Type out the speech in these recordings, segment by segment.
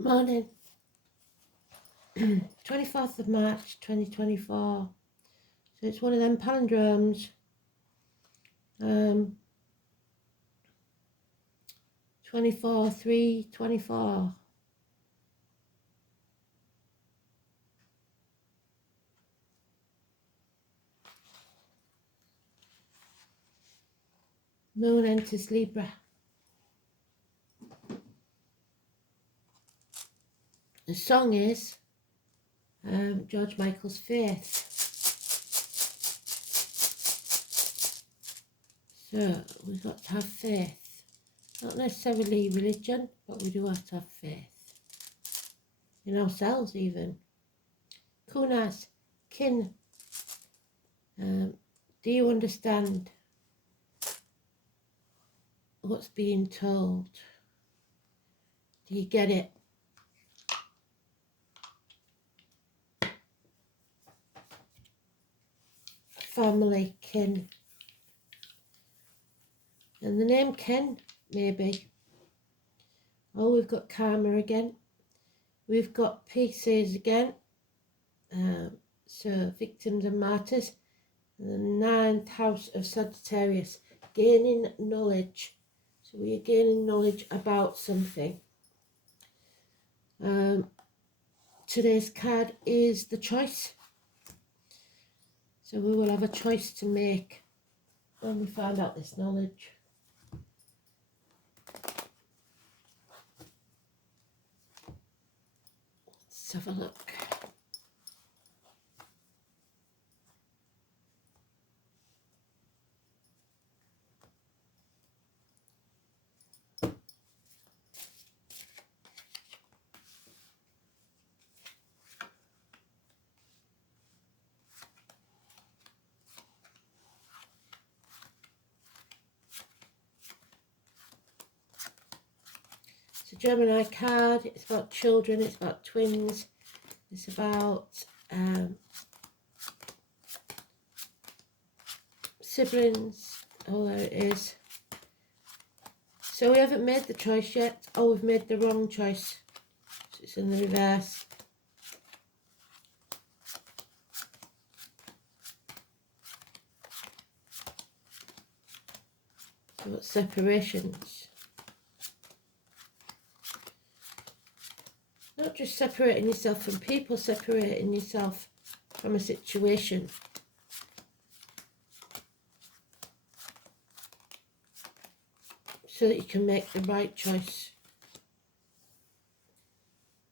Morning. 24th of March 2024. So it's one of them palindromes. 24/3/24. Moon enters Libra. The song is George Michael's Faith. So we've got to have faith. Not necessarily religion, but we do have to have faith. In ourselves even. Kunas, kin. Do you understand what's being told? Do you get it? Family, kin. And the name Ken, maybe. Oh, we've got karma again. We've got pieces again. So victims and martyrs. And the 9th house of Sagittarius. Gaining knowledge. So we are gaining knowledge about something. Today's card is the choice. So we will have a choice to make when we find out this knowledge. Let's have a look. It's a Gemini card. It's about children. It's about twins. It's about siblings. Oh, there it is. So we haven't made the choice yet. Oh, we've made the wrong choice. So it's in the reverse. So what separations? Not just separating yourself from people, separating yourself from a situation. So that you can make the right choice.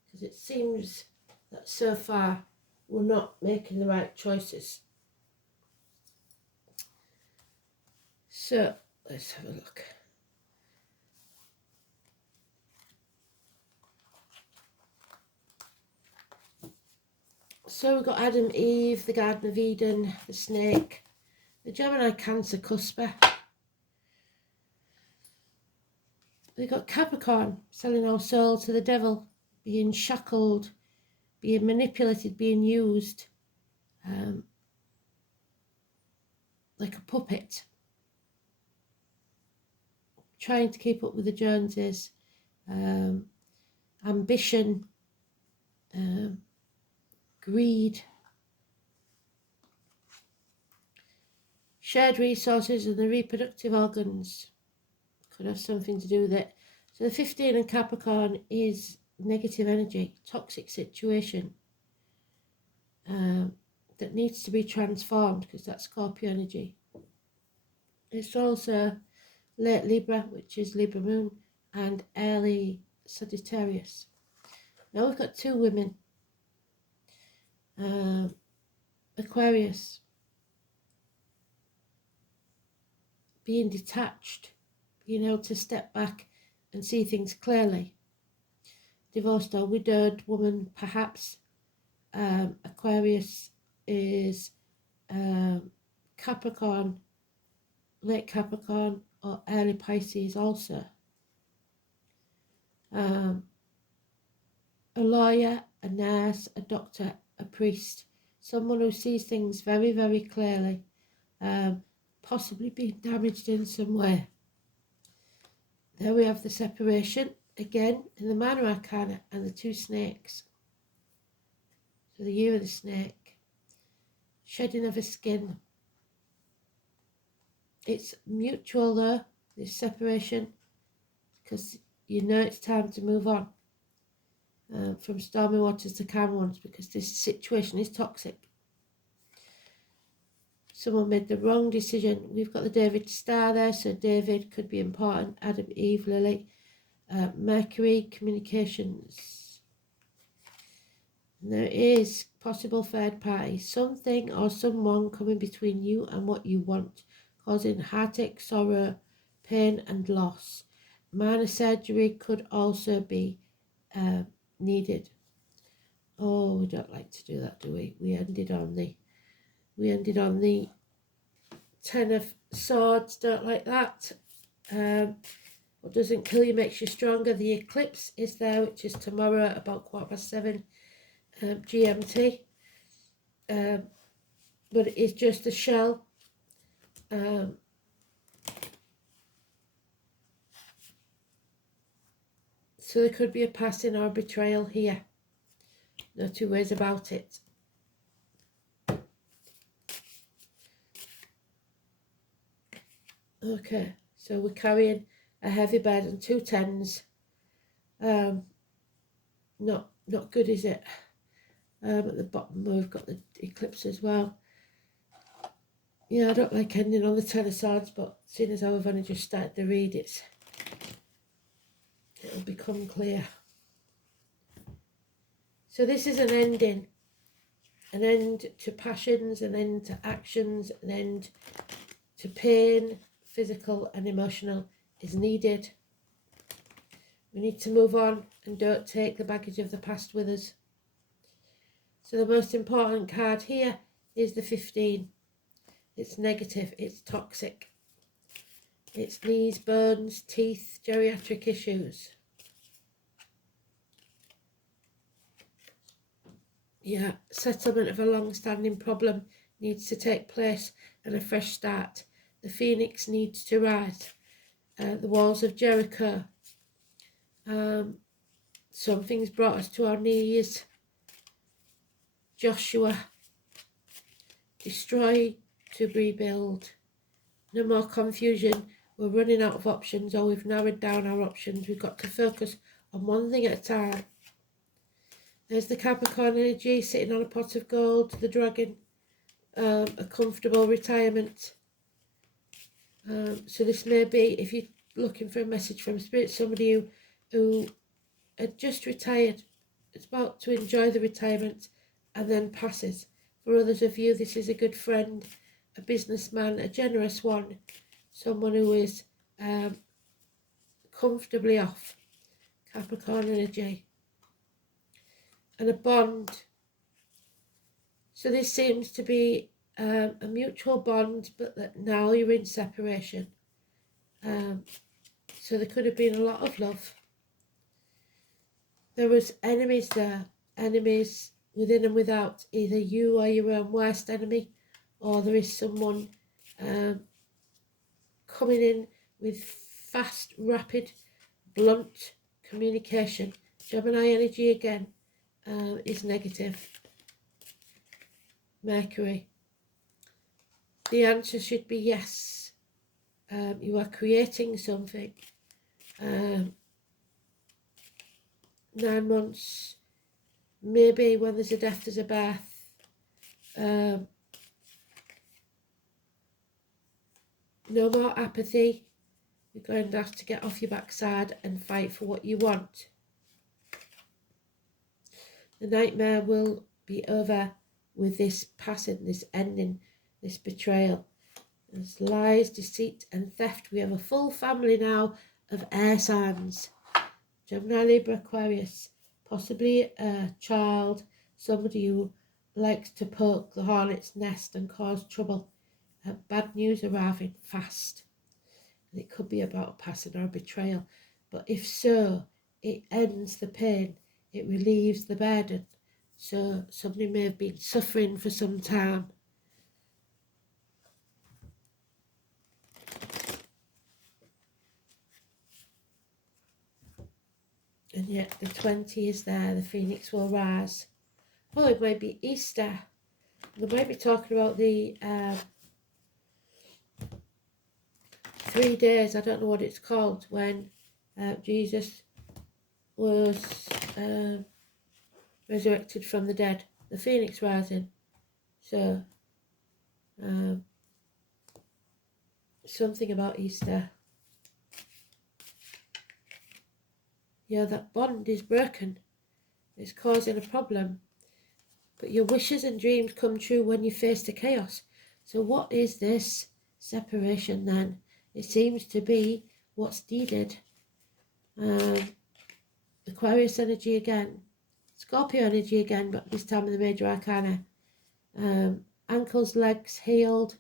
Because it seems that so far we're not making the right choices. So let's have a look. So we've got Adam, Eve, the Garden of Eden, the snake, the Gemini Cancer cusper. We've got Capricorn, selling our soul to the devil, being shackled, being manipulated, being used like a puppet. Trying to keep up with the Joneses, ambition, greed, shared resources and the reproductive organs could have something to do with it. So the 15 in Capricorn is negative energy, toxic situation that needs to be transformed because that's Scorpio energy. It's also late Libra, which is Libra moon, and early Sagittarius. Now we've got two women. Aquarius, being detached, being able to step back and see things clearly. Divorced or widowed woman, perhaps. Aquarius is Capricorn, late Capricorn or early Pisces also. A lawyer, a nurse, a doctor, a priest, someone who sees things very, very clearly, possibly being damaged in some way. There we have the separation, again in the minor arcana, and the 2 snakes. So the year of the snake, shedding of a skin. It's mutual though, this separation, because you know it's time to move on from stormy waters to calm ones, because this situation is toxic. Someone made the wrong decision. We've got the David star there, so David could be important. Adam, Eve, Lily, Mercury, communications. And there is possible third party, something or someone coming between you and what you want, causing heartache, sorrow, pain and loss. Minor surgery could also be needed. Oh, we don't like to do that, do we? We ended on the 10 of Swords. Don't like that. What doesn't kill you makes you stronger. The eclipse is there, which is tomorrow at about 7:15 GMT. But it is just a shell. So there could be a passing or a betrayal here. No two ways about it. Okay, so we're carrying a heavy bed and 2 10s. Not good, is it? At the bottom we've got the eclipse as well. Yeah, I don't like ending on the 10 of Swords, but seeing as how I've only just started to read it, it'll become clear. So this is an ending. An end to passions, an end to actions, an end to pain, physical and emotional, is needed. We need to move on and don't take the baggage of the past with us. So the most important card here is the 15. It's negative, it's toxic. It's knees, bones, teeth, geriatric issues. Yeah, settlement of a long-standing problem needs to take place and a fresh start. The phoenix needs to rise. The walls of Jericho. Something's brought us to our knees. Joshua. Destroy to rebuild. No more confusion. We're running out of options, or we've narrowed down our options. We've got to focus on one thing at a time. There's the Capricorn energy sitting on a pot of gold, the dragon, a comfortable retirement. So this may be, if you're looking for a message from Spirit, somebody who had just retired, is about to enjoy the retirement and then passes. For others of you, this is a good friend, a businessman, a generous one, someone who is comfortably off. Capricorn energy. And a bond. So this seems to be a mutual bond, but that now you're in separation. So there could have been a lot of love. There was enemies there, enemies within and without, either you or your own worst enemy, or there is someone coming in with fast, rapid, blunt communication. Gemini energy again is negative. Mercury. The answer should be yes. You are creating something. 9 months. Maybe when there's a death, there's a birth. No more apathy. You're going to have to get off your backside and fight for what you want. The nightmare will be over with this passing, this ending, this betrayal. There's lies, deceit and theft. We have a full family now of air signs. Gemini, Libra, Aquarius. Possibly a child, somebody who likes to poke the hornet's nest and cause trouble. Bad news arriving fast. And it could be about a passing or a betrayal. But if so, it ends the pain. It relieves the burden. So somebody may have been suffering for some time. And yet the 20 is there, the phoenix will rise. Oh, it might be Easter. They might be talking about the 3 days, I don't know what it's called, when Jesus was resurrected from the dead, the phoenix rising. So something about Easter. Yeah, that bond is broken. It's causing a problem. But your wishes and dreams come true when you face the chaos. So what is this separation then? It seems to be what's needed. Aquarius energy again. Scorpio energy again, but this time in the major arcana. Ankles, legs healed.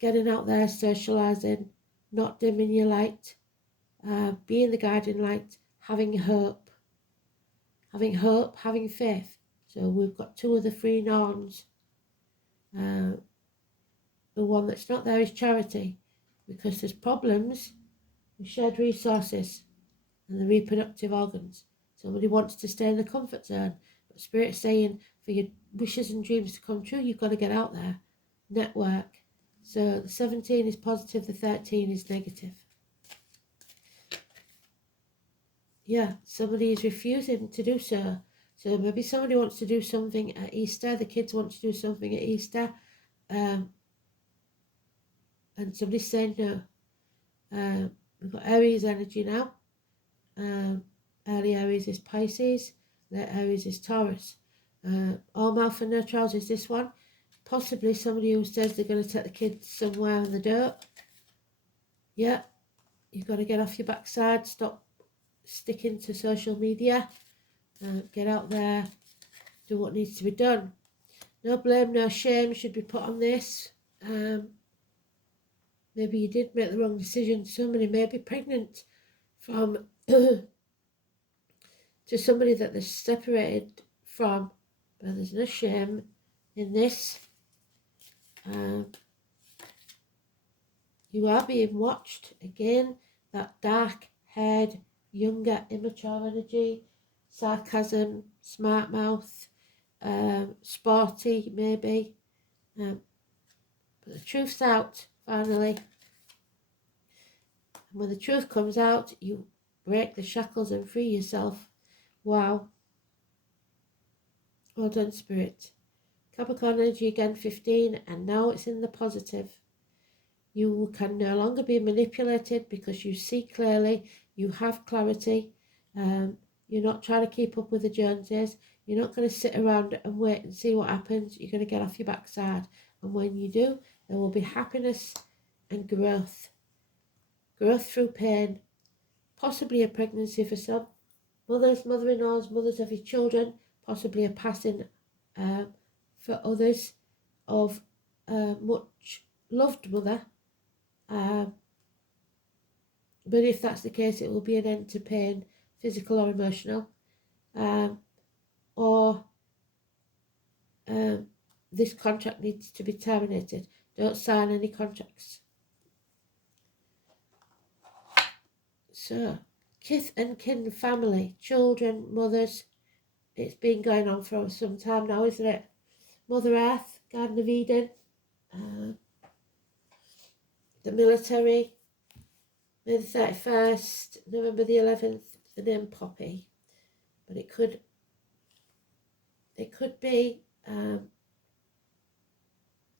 Getting out there, socialising. Not dimming your light. Being the guiding light. Having hope. Having faith. So we've got 2 of the 3 norns. The one that's not there is charity, because there's problems with shared resources and the reproductive organs. Somebody wants to stay in the comfort zone, but Spirit's saying for your wishes and dreams to come true, you've got to get out there, network. So the 17 is positive, the 13 is negative. Yeah, somebody is refusing to do so. So maybe somebody wants to do something at Easter, the kids want to do something at Easter, and somebody's saying no. We've got Aries energy now. Early Aries is Pisces, late Aries is Taurus. All mouth and no trousers, this one. Possibly somebody who says they're going to take the kids somewhere in the dirt. Yeah, you've got to get off your backside, stop sticking to social media, get out there, do what needs to be done. No blame, no shame should be put on this. Maybe you did make the wrong decision. Somebody may be pregnant from to somebody that they're separated from, but there's no shame in this. You are being watched. Again, that dark-haired, younger, immature energy, sarcasm, smart mouth, sporty maybe. But the truth's out, finally. And when the truth comes out, you break the shackles and free yourself. Wow. Well done, Spirit. Capricorn energy again, 15, and now it's in the positive. You can no longer be manipulated because you see clearly, you have clarity. You're not trying to keep up with the Joneses. You're not going to sit around and wait and see what happens. You're going to get off your backside. And when you do, there will be happiness and growth. Growth through pain. Possibly a pregnancy for some. Mothers, mother-in-laws, mothers of your children. Possibly a passing for others of much loved mother. But if that's the case, it will be an end to pain, physical or emotional. Or this contract needs to be terminated. Don't sign any contracts. So, kith and kin, family, children, mothers. It's been going on for some time now, isn't it? Mother Earth, Garden of Eden, the military, May the 31st, November the 11th, the name Poppy. But it could be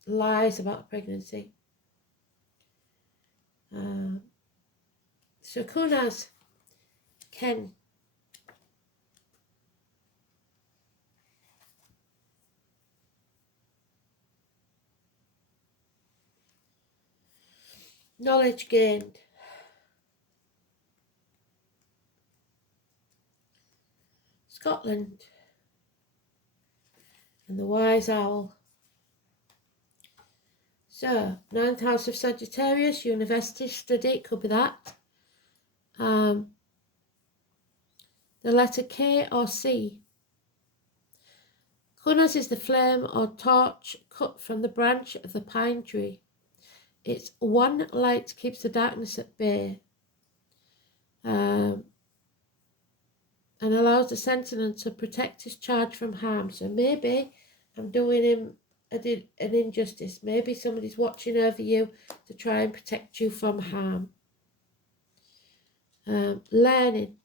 lies about pregnancy. So Kunas, Ken. Knowledge gained. Scotland. And the wise owl. So, 9th house of Sagittarius, university study, it could be that. The letter K or C. Kunas is the flame or torch cut from the branch of the pine tree. Its one light keeps the darkness at bay. and allows the sentinel to protect his charge from harm. So maybe I'm doing him an injustice. Maybe somebody's watching over you to try and protect you from harm. Learning,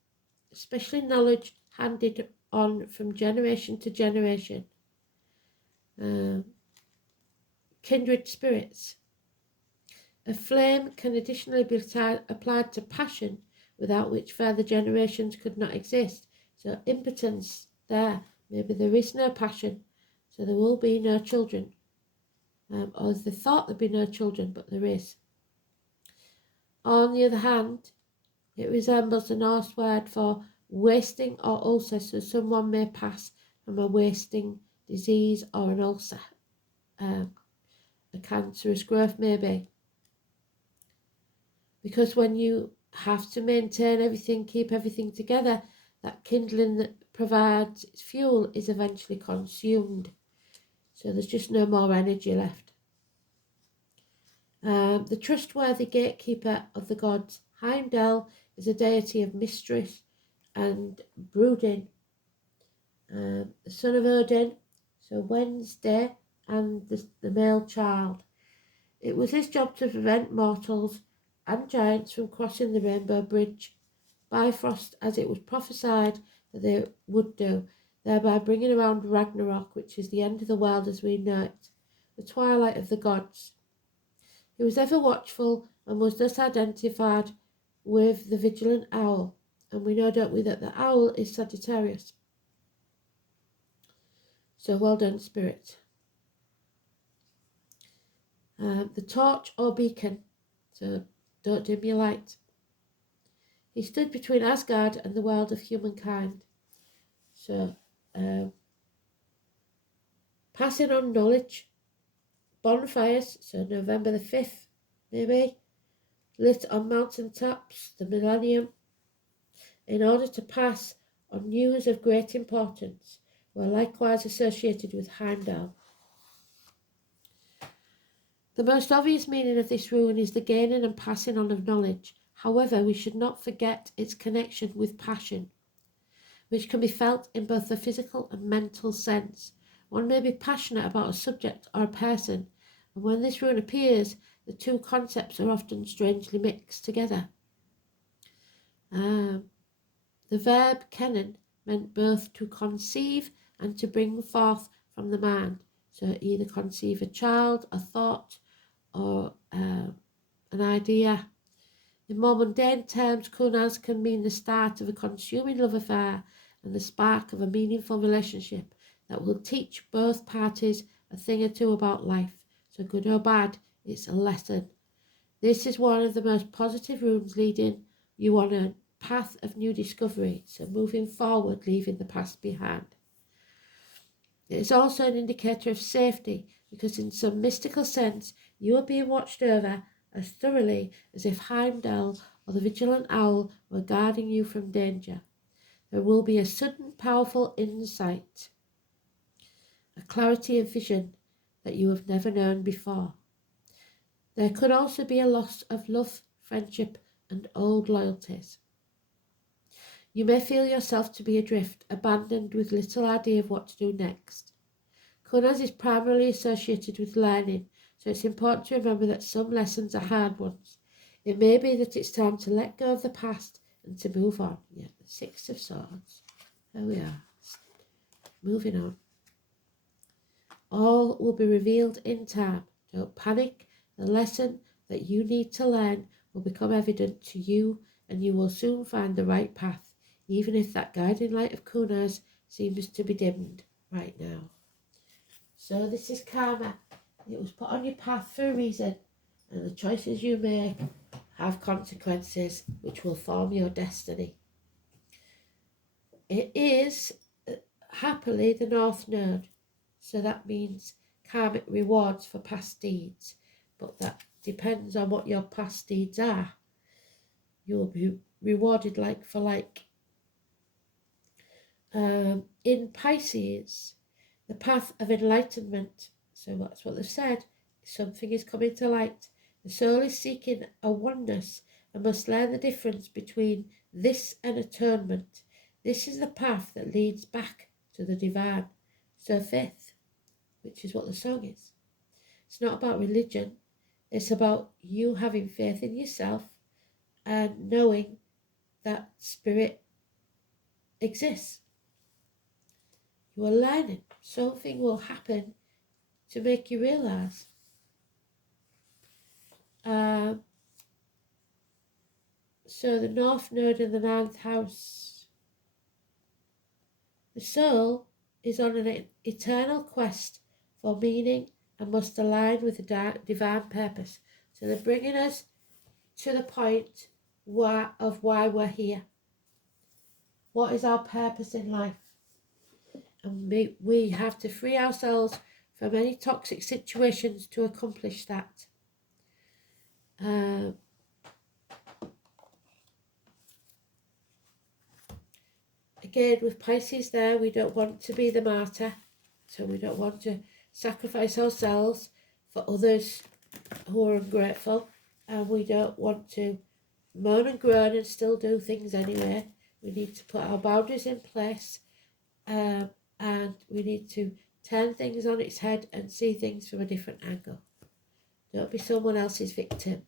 especially knowledge handed on from generation to generation. Kindred spirits. A flame can additionally be applied to passion, without which further generations could not exist. So impotence there, maybe there is no passion, so there will be no children. Or they thought there'd be no children, but there is. On the other hand, it resembles the Norse word for wasting or ulcer, so someone may pass from a wasting disease or an ulcer, a cancerous growth maybe. Because when you have to maintain everything, keep everything together, that kindling that provides fuel is eventually consumed. So there's just no more energy left. The trustworthy gatekeeper of the gods, Heimdall, is a deity of mystery and brooding. The son of Odin, so Wednesday, and the male child. It was his job to prevent mortals and giants from crossing the Rainbow Bridge, Bifrost, as it was prophesied that they would do, thereby bringing around Ragnarok, which is the end of the world as we know it, the twilight of the gods. He was ever watchful and was thus identified with the vigilant owl, and we know, don't we, that the owl is Sagittarius. So well done, Spirit. The torch or beacon, so don't dim your light. He stood between Asgard and the world of humankind. So, passing on knowledge, bonfires, so November the 5th, maybe, lit on mountain tops, the millennium, in order to pass on news of great importance, were likewise associated with Heimdall. The most obvious meaning of this rune is the gaining and passing on of knowledge. However, we should not forget its connection with passion, which can be felt in both the physical and mental sense. One may be passionate about a subject or a person, and when this rune appears, the two concepts are often strangely mixed together. The verb kennen meant both to conceive and to bring forth from the mind. So either conceive a child, a thought, or an idea. In more mundane terms, kunas can mean the start of a consuming love affair and the spark of a meaningful relationship that will teach both parties a thing or two about life. So good or bad, it's a lesson. This is one of the most positive runes leading you on a path of new discovery, so moving forward, leaving the past behind. It is also an indicator of safety, because in some mystical sense, you are being watched over as thoroughly as if Heimdall or the vigilant owl were guarding you from danger. There will be a sudden powerful insight, a clarity of vision that you have never known before. There could also be a loss of love, friendship, and old loyalties. You may feel yourself to be adrift, abandoned with little idea of what to do next. Kunas is primarily associated with learning, so it's important to remember that some lessons are hard ones. It may be that it's time to let go of the past and to move on. Yeah, the Six of Swords. There we are. Moving on. All will be revealed in time. Don't panic. The lesson that you need to learn will become evident to you, and you will soon find the right path, even if that guiding light of Kunas seems to be dimmed right now. So this is karma. It was put on your path for a reason, and the choices you make have consequences which will form your destiny. It is happily the North Node, so that means karmic rewards for past deeds, but that depends on what your past deeds are. You'll be rewarded like for like. In Pisces, the path of enlightenment, so that's what they've said, something is coming to light. The soul is seeking a oneness and must learn the difference between this and atonement. This is the path that leads back to the divine. So faith, which is what the song is. It's not about religion. It's about you having faith in yourself and knowing that spirit exists. You are learning. Something will happen to make you realise. So the North Node in the 9th house. The soul is on an eternal quest for meaning and must align with the divine purpose. So they're bringing us to the point of why we're here. What is our purpose in life? And we have to free ourselves from any toxic situations to accomplish that. Again, with Pisces there, we don't want to be the martyr. So we don't want to sacrifice ourselves for others who are ungrateful. And we don't want to moan and groan and still do things anyway. We need to put our boundaries in place. And we need to turn things on its head and see things from a different angle. Don't be someone else's victim.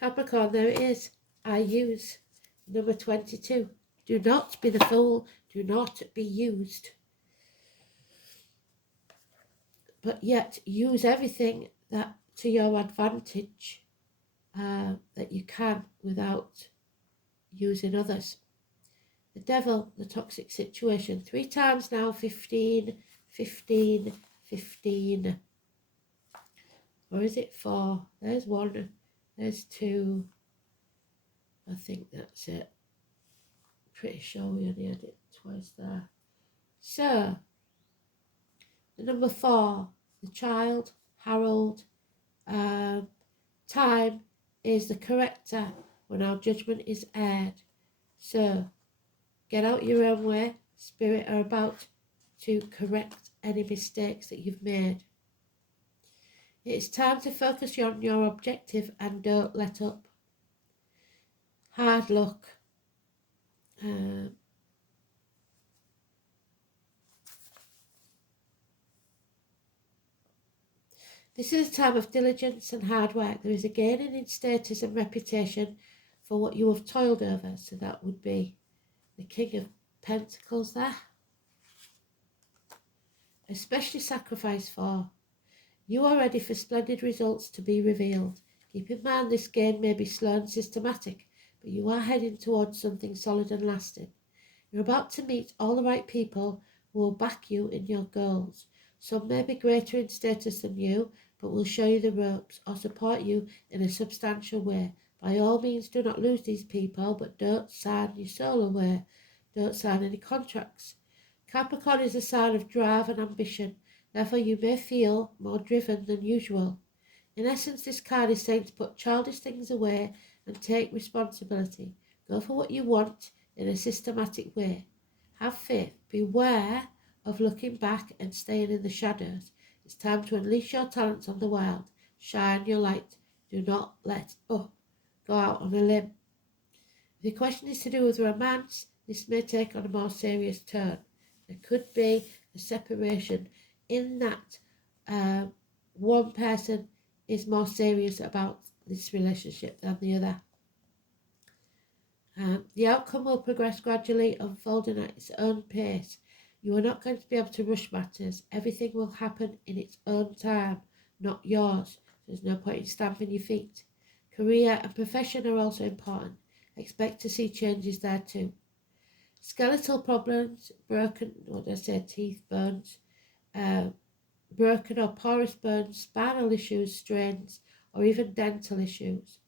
Capricorn, there it is. I use number 22. Do not be the fool. Do not be used. But yet use everything that to your advantage that you can without using others. The devil, the toxic situation. 3 times now, 15, 15, 15. Or is it 4? There's 1, there's 2. I think that's it. Pretty sure we only had it twice there. So, the number 4, the child, Harold. Time is the corrector when our judgment is aired. So, get out your own way. Spirit are about to correct any mistakes that you've made. It's time to focus on your objective and don't let up. Hard luck. This is a time of diligence and hard work. There is a gaining in status and reputation for what you have toiled over. So that would be the King of Pentacles there. Especially sacrifice for. You are ready for splendid results to be revealed. Keep in mind this gain may be slow and systematic, but you are heading towards something solid and lasting. You're about to meet all the right people who will back you in your goals. Some may be greater in status than you, but will show you the ropes or support you in a substantial way. By all means, do not lose these people, but don't sign your soul away. Don't sign any contracts. Capricorn is a sign of drive and ambition. Therefore, you may feel more driven than usual. In essence, this card is saying to put childish things away and take responsibility. Go for what you want in a systematic way. Have faith. Beware of looking back and staying in the shadows. It's time to unleash your talents on the wild. Shine your light. Do not let up. Go out on a limb. If your question is to do with romance, this may take on a more serious turn. There could be a separation in that one person is more serious about this relationship than the other. The outcome will progress gradually, unfolding at its own pace. You are not going to be able to rush matters. Everything will happen in its own time, not yours. There's no point in stamping your feet. Career and profession are also important. Expect to see changes there too. Skeletal problems, broken, teeth, bones, broken or porous bones, spinal issues, strains, or even dental issues.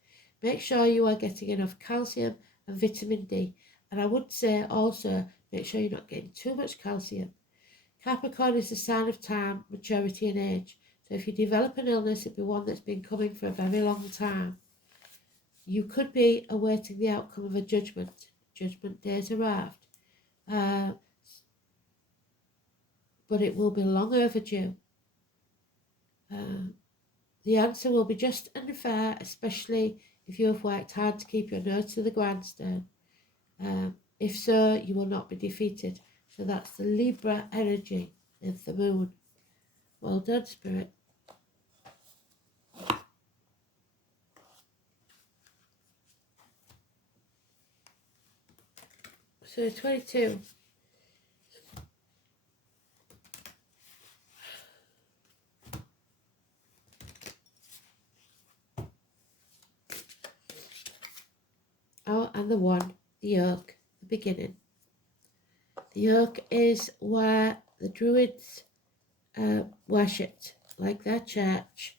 Make sure you are getting enough calcium and vitamin D. And I would say also, make sure you're not getting too much calcium. Capricorn is a sign of time, maturity and age. So if you develop an illness, it'll be one that's been coming for a very long time. You could be awaiting the outcome of a judgment. Judgment day's arrived. But it will be long overdue. The answer will be just and fair, especially if you have worked hard to keep your nose to the grindstone. If so, you will not be defeated. So that's the Libra energy of the moon. Well done, Spirit. So 22. Oh, and the 1, the oak, the beginning. The oak is where the Druids worshipped, like their church.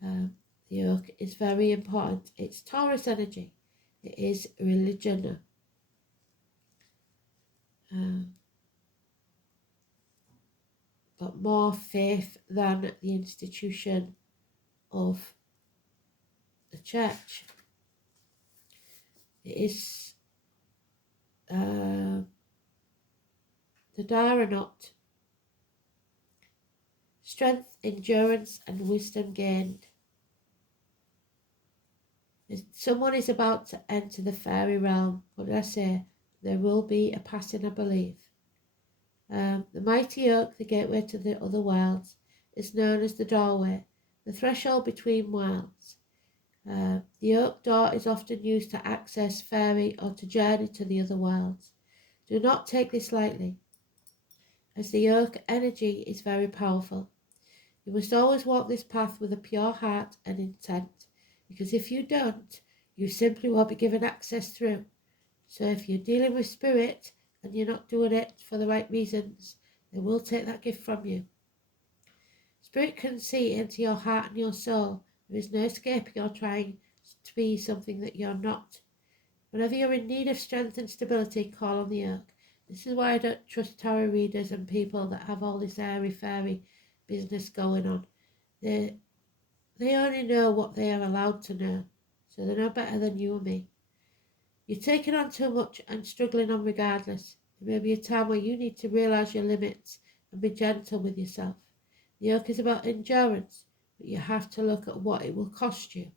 The oak is very important. It's Taurus energy. It is religion. But more faith than the institution of the church. It is the Daranot. Strength, endurance, and wisdom gained. Someone is about to enter the fairy realm. What did I say? There will be a passing, I believe. The mighty oak, the gateway to the other worlds, is known as the doorway, the threshold between worlds. The oak door is often used to access fairy or to journey to the other worlds. Do not take this lightly, as the oak energy is very powerful. You must always walk this path with a pure heart and intent, because if you don't, you simply won't be given access through. So if you're dealing with spirit and you're not doing it for the right reasons, they will take that gift from you. Spirit can see into your heart and your soul. There is no escaping or trying to be something that you're not. Whenever you're in need of strength and stability, call on the oak. This is why I don't trust tarot readers and people that have all this airy-fairy business going on. They only know what they are allowed to know, so they're no better than you or me. You're taking on too much and struggling on regardless. There may be a time where you need to realise your limits and be gentle with yourself. The oak is about endurance, but you have to look at what it will cost you.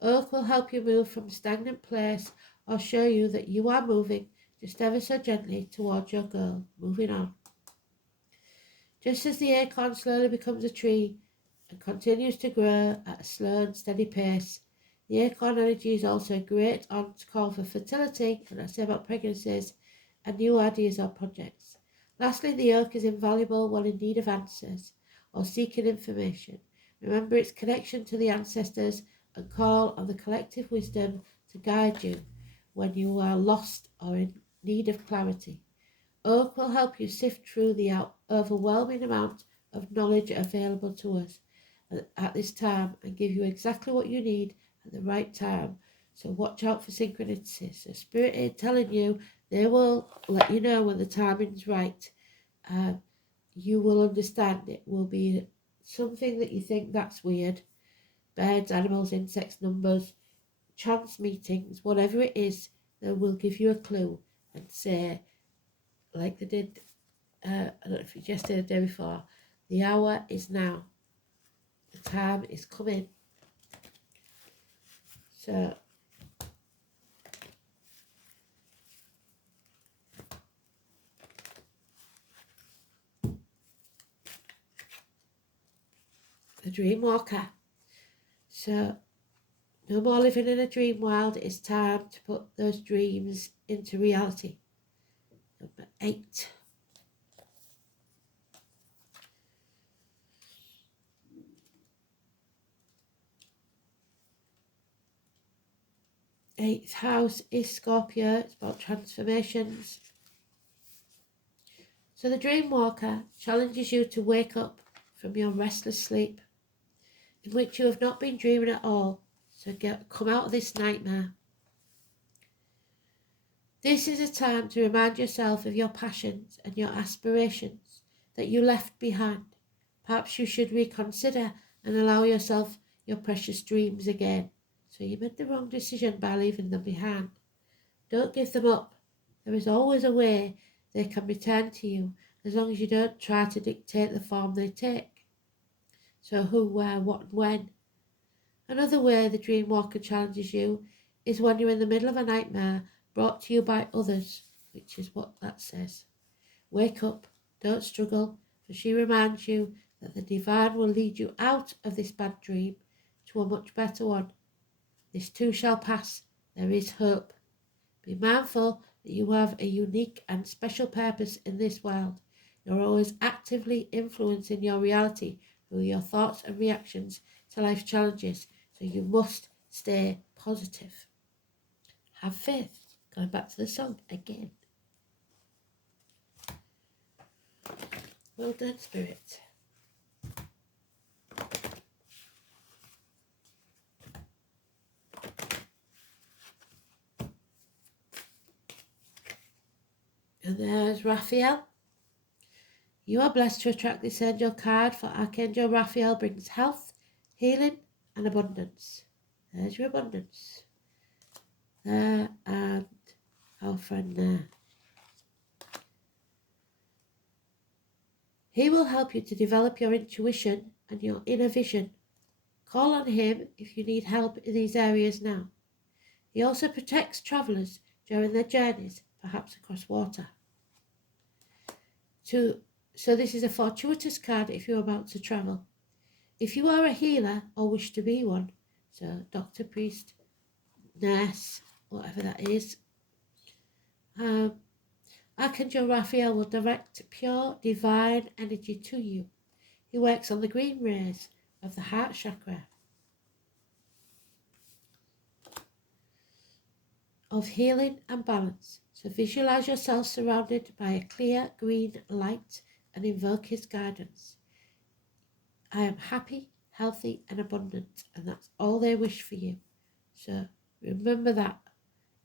Oak will help you move from a stagnant place or show you that you are moving just ever so gently towards your goal, moving on. Just as the acorn slowly becomes a tree and continues to grow at a slow and steady pace, the acorn energy is also great on to call for fertility, and I say about pregnancies, and new ideas or projects. Lastly, the oak is invaluable when in need of answers or seeking information. Remember its connection to the ancestors and call on the collective wisdom to guide you when you are lost or in need of clarity. Oak will help you sift through the overwhelming amount of knowledge available to us at this time and give you exactly what you need at the right time. So watch out for synchronicities. So Spirit is telling you, they will let you know when the timing's right. You will understand. It will be something that you think that's weird. Birds, animals, insects, numbers, chance meetings, whatever it is, they will give you a clue and say, like they did, I don't know if it was yesterday or the day before, the hour is now. The time is coming. So the dream walker. So no more living in a dream world. It's time to put those dreams into reality. Number 8. Eighth house is Scorpio. It's about transformations. So the dream walker challenges you to wake up from your restless sleep in which you have not been dreaming at all. So come out of this nightmare. This is a time to remind yourself of your passions and your aspirations that you left behind. Perhaps you should reconsider and allow yourself your precious dreams again. So you made the wrong decision by leaving them behind. Don't give them up. There is always a way they can return to you, as long as you don't try to dictate the form they take. So who, where, what, and when. Another way the dream walker challenges you is when you're in the middle of a nightmare brought to you by others, which is what that says. Wake up, don't struggle, for she reminds you that the divine will lead you out of this bad dream to a much better one. This too shall pass. There is hope. Be mindful that you have a unique and special purpose in this world. You're always actively influencing your reality through your thoughts and reactions to life's challenges, so you must stay positive. Have faith. Going back to the song again. Well done, Spirit. And there's Raphael. You are blessed to attract this angel card, for Archangel Raphael brings health, healing and abundance. There's your abundance. There, and our friend there. He will help you to develop your intuition and your inner vision. Call on him if you need help in these areas now. He also protects travellers during their journeys, perhaps across water. So this is a fortuitous card if you're about to travel. If you are a healer or wish to be one, so doctor, priest, nurse, whatever that is, Archangel Raphael will direct pure divine energy to you. He works on the green rays of the heart chakra of healing and balance. So visualize yourself surrounded by a clear green light and invoke his guidance. I am happy, healthy and abundant, and that's all they wish for you. So remember that.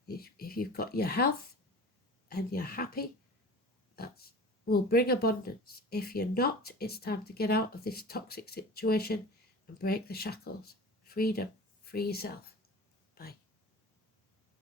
If you've got your health and you're happy, that will bring abundance. If you're not, it's time to get out of this toxic situation and break the shackles. Freedom. Free yourself.